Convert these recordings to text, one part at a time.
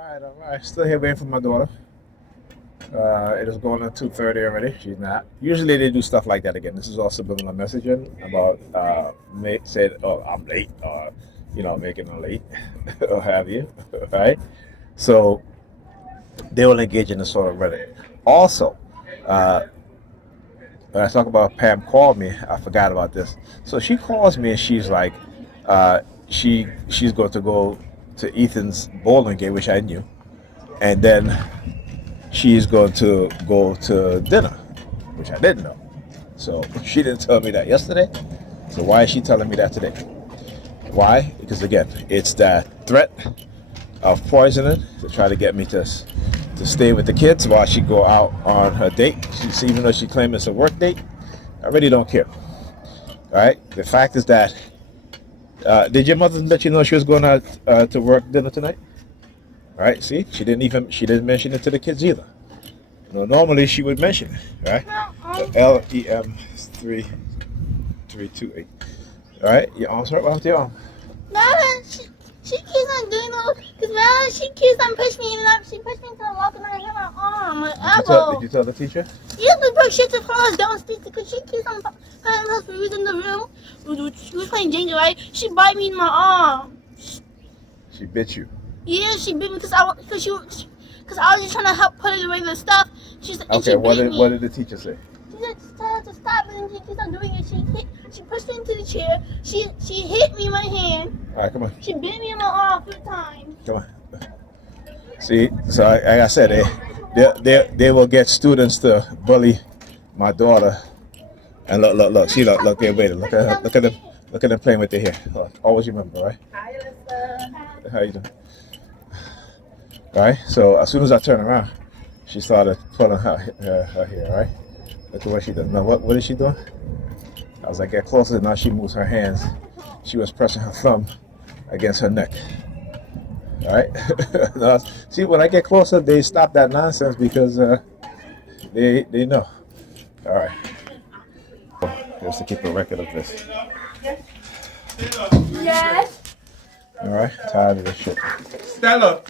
all right. Still here waiting for my daughter. It is going on 2:30 already. She's not. Usually they do stuff like that again. This is all subliminal messaging about said, "Oh, I'm late," or making them late, or have you, right? So they will engage in this sort of rhetoric. Also, uh, when I talk about Pam called me, I forgot about this. So she calls me and she's like, uh, she's going to go to Ethan's bowling game, which I knew, and then she's going to go to dinner, which I didn't know. So she didn't tell me that yesterday. So why is she telling me that today? Why? Because again, it's that threat of poisoning to try to get me to stay with the kids while she go out on her date. Even though she claims it's a work date, I really don't care. All right. The fact is that did your mother let you know she was going out to work dinner tonight? All right. See, she didn't mention it to the kids either. Normally she would mention it, right? LEM 3328. All right. Your arms hurt. What's your arm? Mama, she keeps on doing those, because Mama, she keeps on pushing me up. She pushed me to the wall and I hit my arm, my elbow. Did you tell the teacher? Yes, we put shit to close downstairs because she keeps on putting those food in the room. She was playing Jenga, right? She bite me in my arm. She bit you. Yeah, she bit me because I was just trying to help put away the stuff. Okay, what did the teacher say? She just told her to stop, and then she keeps on doing it. She pushed me into the chair. She hit me in my hand. All right, come on. She bit me in my arm a few times. Come on. See, so like I said, they will get students to bully my daughter. And look. See, look, they're waiting. Look at them playing with their hair. Always remember, right? Hi, Alyssa. How you doing? All right. So as soon as I turn around, she started pulling her hair. Right. Look at what she did. Now what is she doing? As I get closer, now she moves her hands. She was pressing her thumb against her neck. All right. Now, see, when I get closer, they stop that nonsense because they know. All right. Just to keep a record of this. Yes. All right. Tired of this shit. Stella.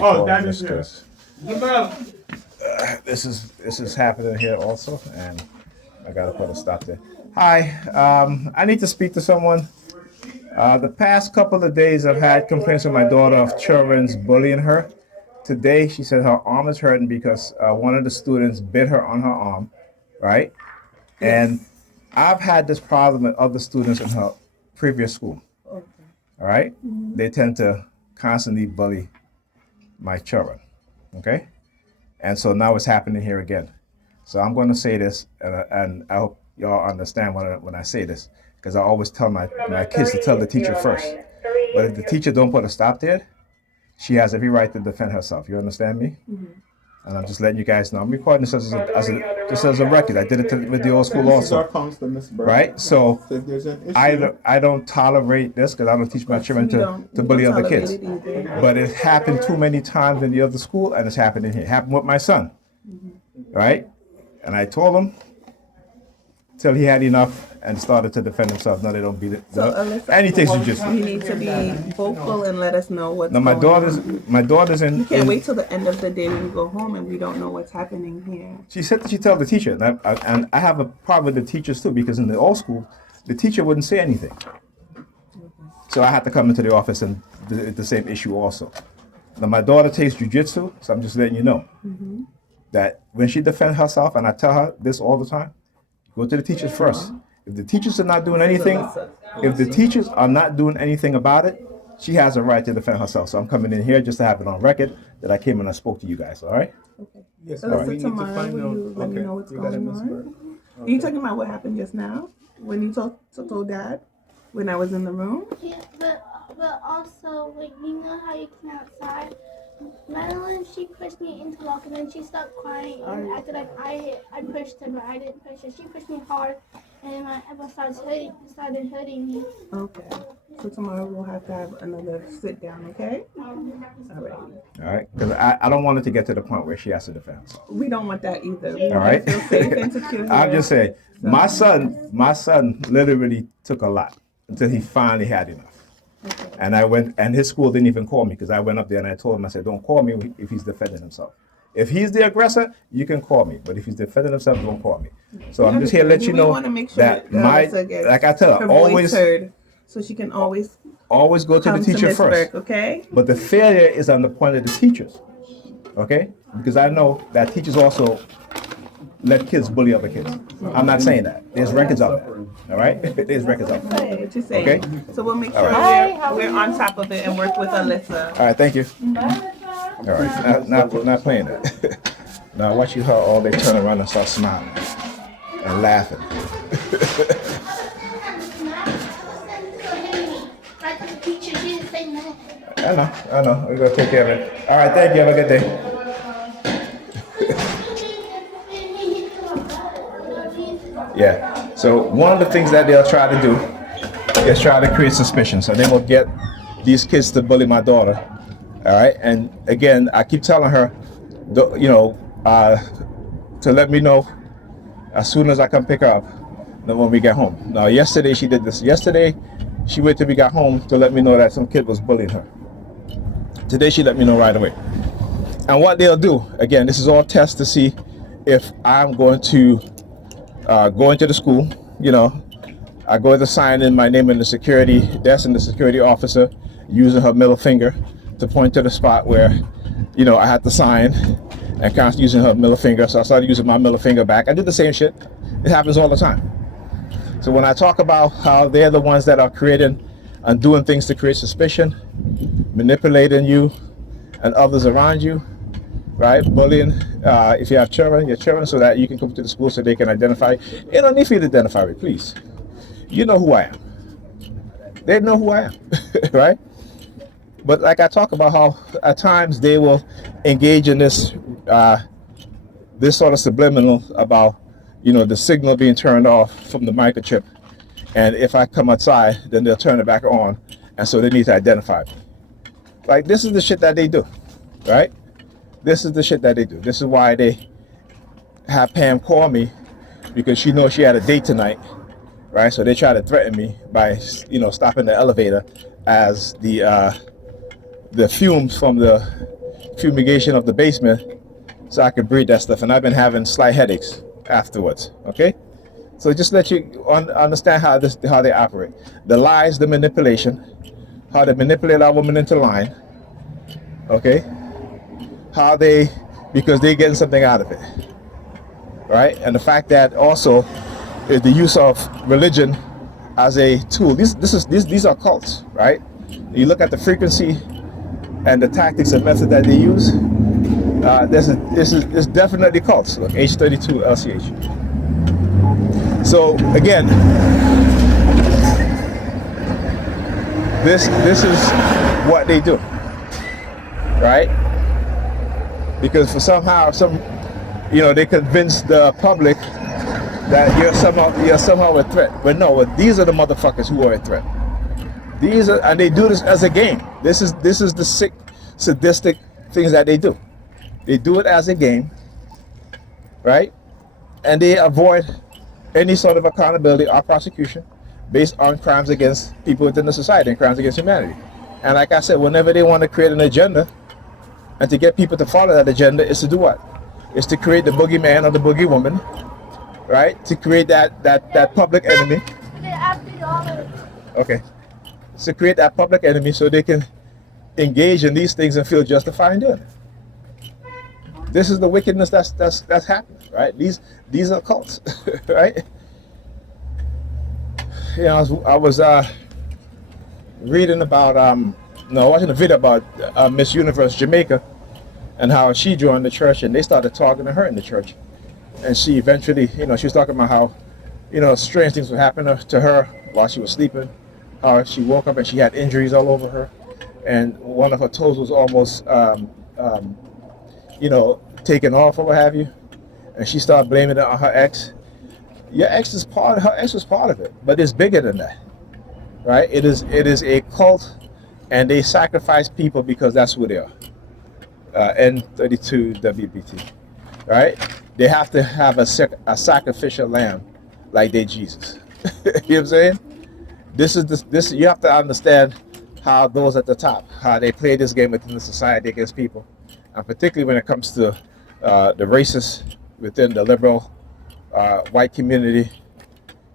Oh, that is yours. Jamel. This is happening here also, and I gotta put a stop there. Hi. I need to speak to someone. The past couple of days, I've had complaints from my daughter of children's bullying her. Today, she said her arm is hurting because one of the students bit her on her arm, right? And I've had this problem with other students in her previous school. Okay. All right? They tend to constantly bully my children, okay? And so now it's happening here again. So I'm going to say this, and I hope y'all understand when I say this, because I always tell my kids to tell the teacher first. But if the teacher don't put a stop there, she has every right to defend herself. You understand me? Mm-hmm. And I'm just letting you guys know. I'm recording this just as a record. I did it with the old school also. Right? So I don't tolerate this because I don't teach my children to bully other kids. But it happened too many times in the other school, and it's happening here. It happened with my son. Right? And I told him till he had enough and started to defend himself. No, they don't beat it. So, Alyssa, and he takes jujitsu. You need to be vocal and let us know what's No, going on. my daughter's in. You can't wait till the end of the day when we go home and we don't know what's happening here. She said that she tell the teacher, and I have a problem with the teachers too, because in the old school, the teacher wouldn't say anything. So I had to come into the office and the same issue also. Now my daughter takes jujitsu, so I'm just letting you know that when she defends herself, and I tell her this all the time, go to the teachers first. If the teachers are not doing anything, about it, she has a right to defend herself. So I'm coming in here just to have it on record that I came and I spoke to you guys. All right? Okay. Yes, So we need to tomorrow, find will you out. let me know what's going on? Are you talking about what happened just now? When you told Dad? When I was in the room? Yeah, but also, like, you know how you came outside? Madeline, she pushed me into the lock and then she stopped crying and acted like I pushed her, but I didn't push her. She pushed me hard and my elbow started hurting me. Okay. So tomorrow we'll have to have another sit down, okay? All right. All right? Because I don't want it to get to the point where she has to defend herself. We don't want that either. We All right? feel safe and secure. I'm just saying, my son literally took a lot until he finally had enough. And I went, and his school didn't even call me because I went up there and I told him, I said, don't call me if he's defending himself. If he's the aggressor, you can call me. But if he's defending himself, don't call me. So I'm just here to let you We know wanna make sure that Alyssa gets like I tell her, her voice always heard, so she can always go to the come teacher Miss first. Burke, okay? But the failure is on the point of the teachers. Okay? Because I know that teachers also let kids bully other kids. I'm not saying that. There's records of that. All right? There's records of that. Okay, what you saying? Okay. So we'll make All sure right. we're on top of it and work with Alyssa. All right, thank you. All right, not playing that. Now I want you to all they turn around and start smiling and laughing. I know. We're gonna take care of it. All right, thank you. Have a good day. Yeah. So one of the things that they'll try to do is try to create suspicion. So they will get these kids to bully my daughter. All right. And again, I keep telling her, to let me know as soon as I come pick her up. Then when we get home. Now, yesterday she did this. Yesterday, she waited till we got home to let me know that some kid was bullying her. Today, she let me know right away. And what they'll do, again, this is all tests to see if I'm going to go into the school. I go to sign in my name in the security desk and the security officer using her middle finger to point to the spot where, I had to sign and constantly using her middle finger. So I started using my middle finger back. I did the same shit. It happens all the time. So when I talk about how they're the ones that are creating and doing things to create suspicion, manipulating you and others around you, right? Bullying, if you have children, your children, so that you can come to the school so they can identify. You don't need for you to identify me, please. You know who I am. They know who I am, right? But like I talk about how at times they will engage in this sort of subliminal about, the signal being turned off from the microchip. And if I come outside, then they'll turn it back on. And so they need to identify me. Like, this is the shit that they do, right? This is the shit that they do. This is why they have Pam call me, because she knows she had a date tonight, right? So they try to threaten me by, stopping the elevator as the fumes from the fumigation of the basement, so I could breathe that stuff. And I've been having slight headaches afterwards, okay? So just let you understand how they operate. The lies, the manipulation, how they manipulate our women into line, okay? Because they're getting something out of it, right? And the fact that also is the use of religion as a tool. These are cults, right? You look at the frequency and the tactics and method that they use. This is definitely cults. Look, H32 LCH. So again, this is what they do, right? Because for they convince the public that you're somehow a threat. But no, these are the motherfuckers who are a threat. And they do this as a game. This is the sick, sadistic things that they do. They do it as a game, right? And they avoid any sort of accountability or prosecution based on crimes against people within the society and crimes against humanity. And like I said, whenever they want to create an agenda and to get people to follow that agenda, is to do what? Is to create the boogeyman or the boogie woman, right? To create that public enemy. Okay. To create that public enemy so they can engage in these things and feel justified in doing it. This is the wickedness that's happening, right? These are cults, right? I was reading about watching a video about Miss Universe Jamaica and how she joined the church and they started talking to her in the church, and she eventually, she was talking about how, strange things would happen to her while she was sleeping, how she woke up and she had injuries all over her, and one of her toes was almost taken off or what have you, and she started blaming it on her ex. Her ex was part of it, but it's bigger than that, right? It is a cult, and they sacrifice people because that's who they are. N32 WBT, right? They have to have a sacrificial lamb like they Jesus. You know what I'm saying? This you have to understand how those at the top, how they play this game within the society against people, and particularly when it comes to the racists within the liberal white community.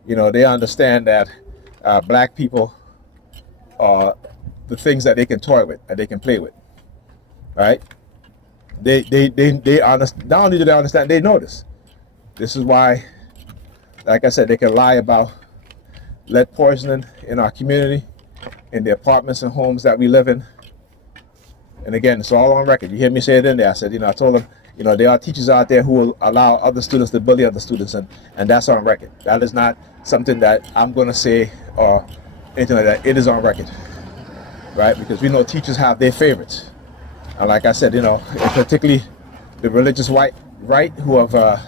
You know, they understand that black people are the things that they can toy with and they can play with, right? They understand. Not only do they understand, they know this. This is why, like I said, they can lie about lead poisoning in our community, in the apartments and homes that we live in. And again, it's all on record. You hear me say it in there. I said, I told them, there are teachers out there who will allow other students to bully other students, and that's on record. That is not something that I'm going to say or anything like that. It is on record, right? Because we know teachers have their favorites. And like I said, particularly the religious right who have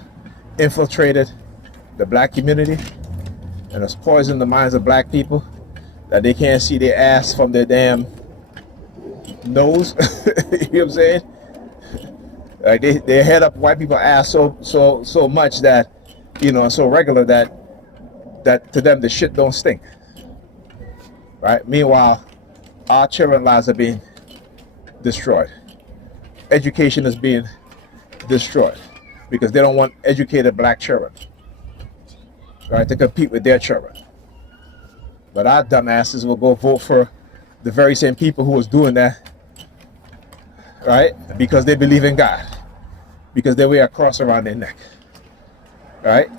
infiltrated the black community and has poisoned the minds of black people that they can't see their ass from their damn nose. You know what I'm saying? Like they head up white people's ass so much that, so regular that to them the shit don't stink. Right? Meanwhile, our children's lives are being destroyed. Education is being destroyed because they don't want educated black children, right, to compete with their children. But our dumbasses will go vote for the very same people who was doing that, right, because they believe in God, because they wear a cross around their neck, right?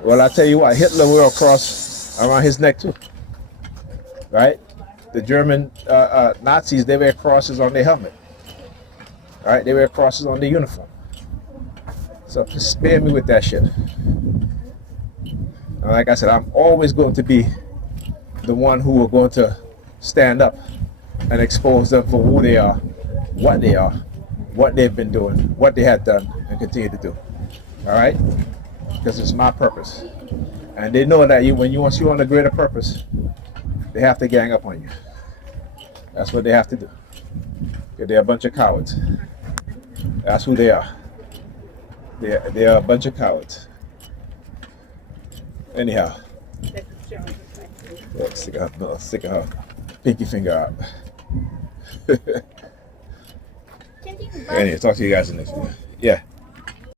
Well, I tell you what, Hitler wore a cross around his neck too, right? The German Nazis, they wear crosses on their helmet, right? They wear crosses on their uniform. So spare me with that shit. And like I said, I'm always going to be the one who are going to stand up and expose them for who they are, what they've been doing, what they have done, and continue to do. All right? Because it's my purpose. And they know that once you're on a greater purpose, they have to gang up on you. That's what they have to do. Because they're a bunch of cowards. That's who they are. They are a bunch of cowards. Anyhow. Yeah, stick her pinky finger out. Anyway, talk to you guys in the next video. Yeah.